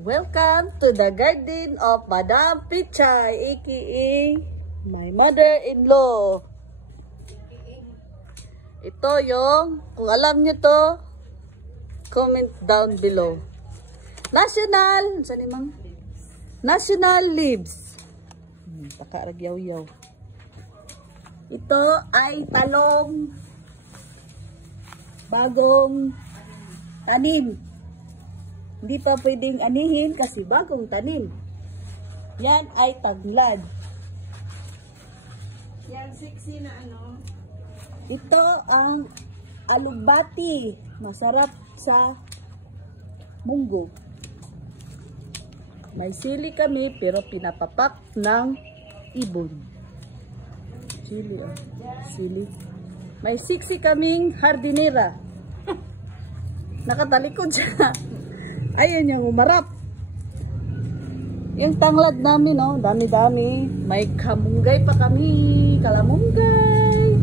Welcome to the garden of Madam Pichay, aka my mother-in-law. Ito yung, kung alam nyo to, comment down below. National, saan imang? National leaves. Pakaragyaw-yaw. Ito ay talong bagong tanim. Hindi pa pwedeng anihin kasi bagong tanim. Yan ay taglad. Yan, sexy na ano. Ito ang alugbati. Masarap sa munggo. May sili kami pero pinapapak ng ibon. Sili, oh. Sili. May siksi kaming hardinera. Nakatalikod siya. Ayun yung umarap. Yung tanglad namin, no? Dami-dami. May kamunggay pa kami. Kalamunggay.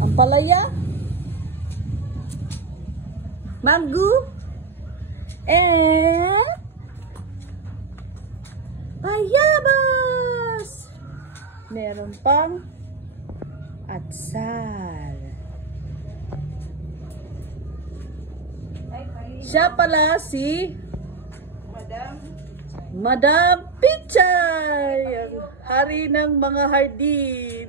Ang palaya. Mango. And bayabas. Meron pang atsal. Siya pala si Madam Pichay, ang hari ng mga hardin.